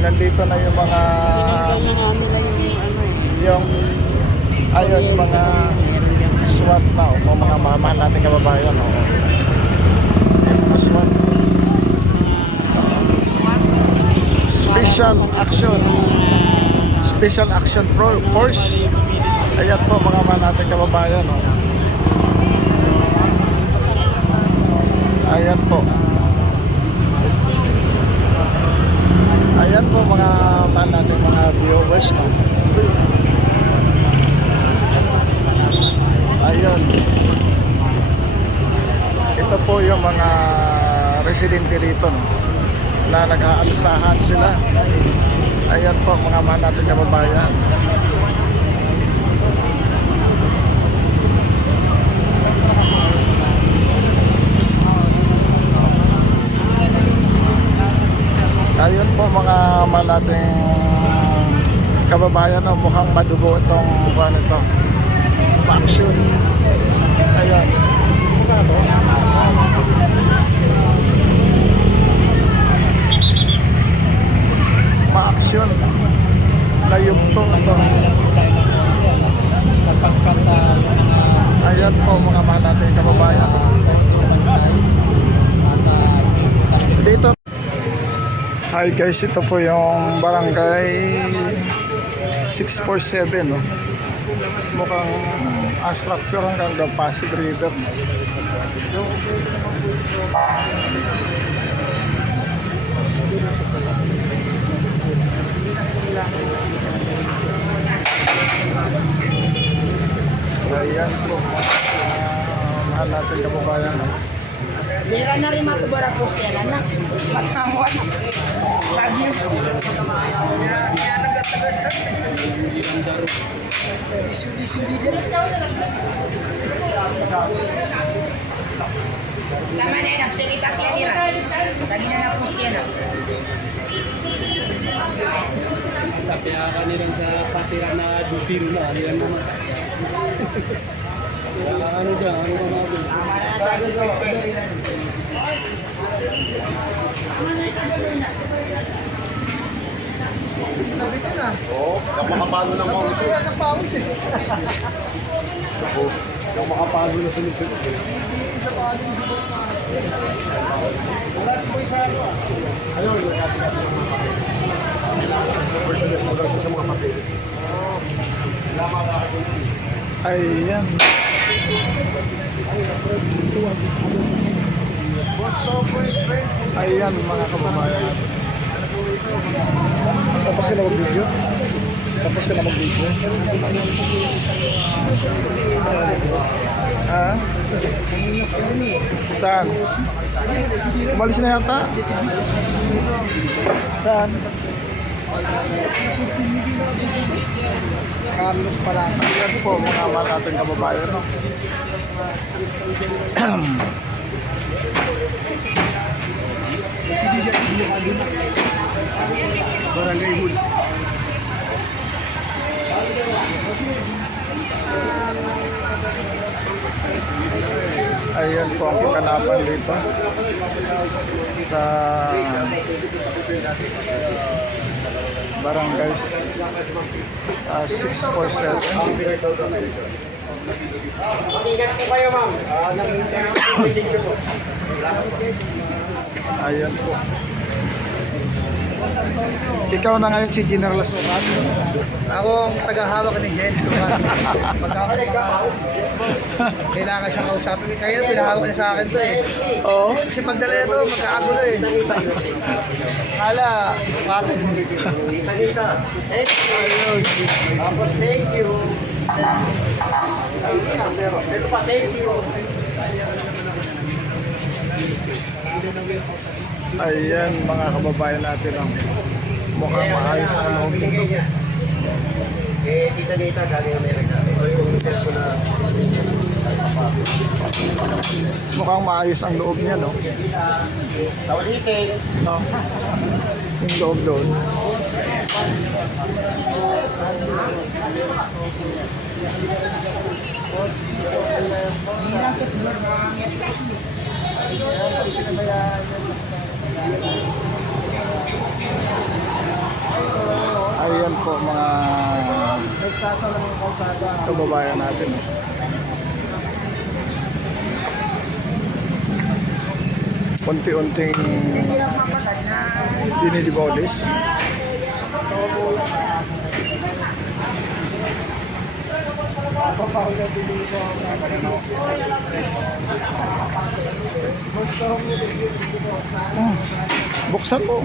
nandito na yung mga yung ayun mga SWAT na o mga mamahal nating kababayan o yung mga SWAT Special Action Force. Ayan po mga mahal nating kababayan o. Ayan po. Ayan po mga mahal nating mga viewers no. Ayun. Ito po yung mga residente dito no, na nag-aalisahan sila. Ayan po mga mahal natin kababayan. Ayun po mga mahal nating kababayan no, mukhang madugo itong buwan ito. Action. Ayan. Ma-action. Layugto ito. Ayan po mga mahal nating kababayan. Dito. Hi guys, ito po yung barangay 647 no. Mukhang structure hanggang the Pasig River. Ayan po. Mahal natin kababayan. Dira na rin matubara po stela na. Matangwa na. Lagi yun. Kaya nagatagas ka. Isu-isu din. Sama na yan. Sige tatya dira. Lagi na na po stela. Tapi kanilang sa patira na dutiro na. Alilan naman. Ano dyan? Ano ba natin? Oo, makapalo ng pawis eh. Ang pawis eh. Oo, makapalo na sunod-sunod eh. Last po isa ano ah. Ano yun? Kasi personal mo sa mga papel. Salamat na ako. Ayan. Ayan mga kababayan. Tapos ka na mag-video? Tapos ka na mag-video? Ha? Saan? Umalis na yata? Saan? Carlos pala. Ayan po mga mahal natin kababayan no? Barangay Hul. Ayan po ang kaganapan dito sa barangay 647. Mag-ingat po kayo ma'am. Nag-interview po. Ayan po. Ikaw na ngayon si General Sukat. Ako ang tagahawak ni Jen Sukat. Kailangan siyang kausapin. Kaya pinahawak niya sa akin to eh. Oo. Kasi pagdala ito, magkakagulo eh. Hala, bakit? Kanita. Thank you. Tapos thank you. Ito pa, thank you. Ayan mga kababayan natin ang mukhang maayos ang loob nito. Eh, Tita Nita, galing Amerika. So, yung cellphone na Mukhang maayos ang loob niya, no? sa ulitin. No? Yung loob doon. po mga kababayan natin. Unti-unting dinidibolis. Buksan mo.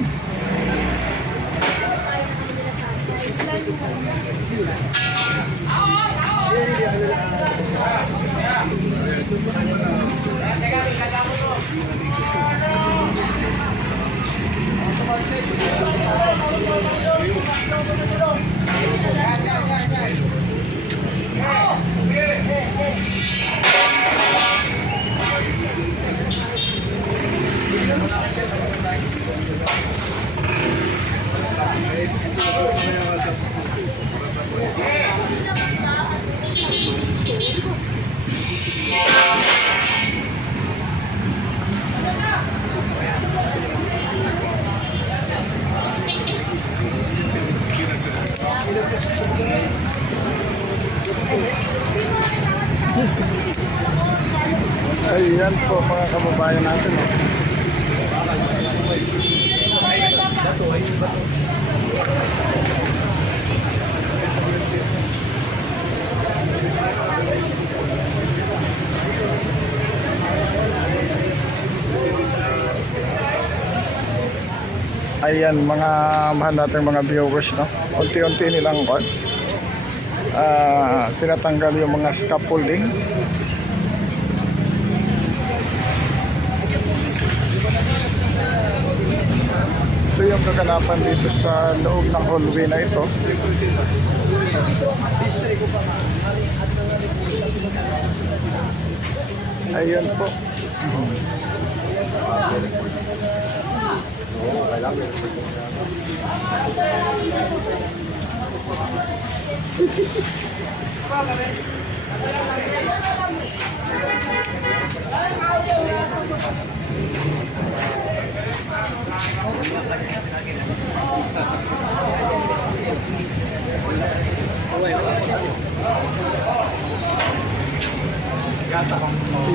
Ayan po mga kababayan natin. Ayan mga mahal nating mga viewers, no? Unti-unti nilang tinatanggal yung mga scaffolding. Ito yung kaganapan dito sa loob ng hallway na ito. Ayan po.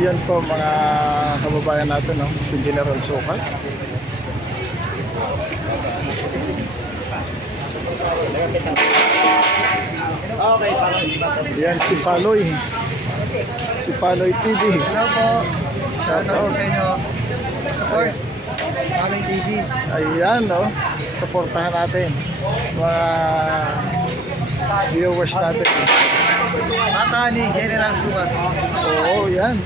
Iyan po mga kababayan natin, no? Si General Sukat. Okay, parang Yan si Paloy. Si Paloy TV. Hello po. Shout out. Sa inyo. Support. Paloy TV. Ayan, no? Supportahan natin mga viewers natin. Tata ni General Sukat. Oo, yan.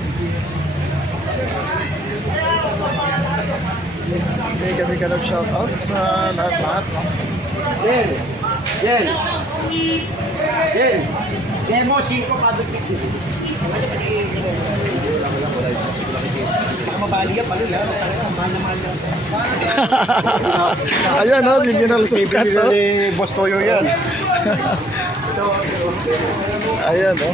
Hindi kami ka shout out sa lahat-lahat, no? Jen! Jen! Jen! Demo 5 padukit. Ayan, no? Si General Sukat, no? Ni Boss Toyo yan. Ayan, no?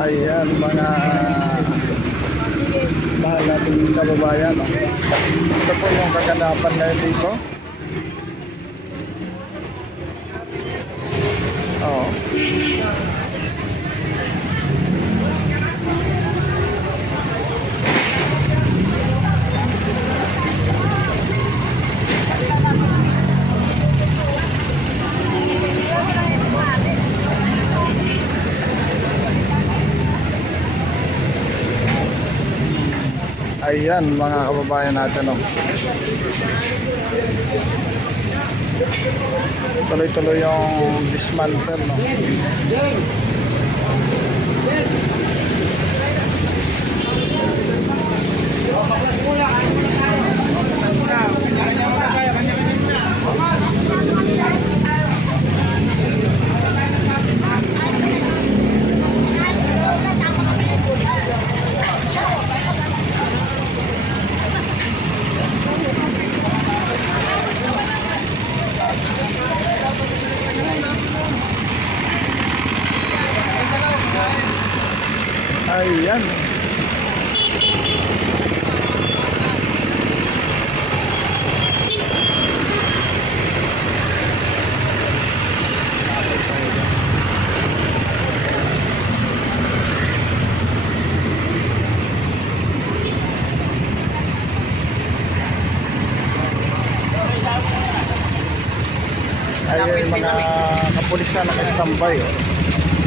Ayan, mga mahal nating kababayan, no? Ito po yung kaganapan ngayon dito. Oo. Ayan mga kababayan natin, no? Tuloy-tuloy yung dismantle, no? Ayan. Ay yung mga kapulisan naka-standby. Oh.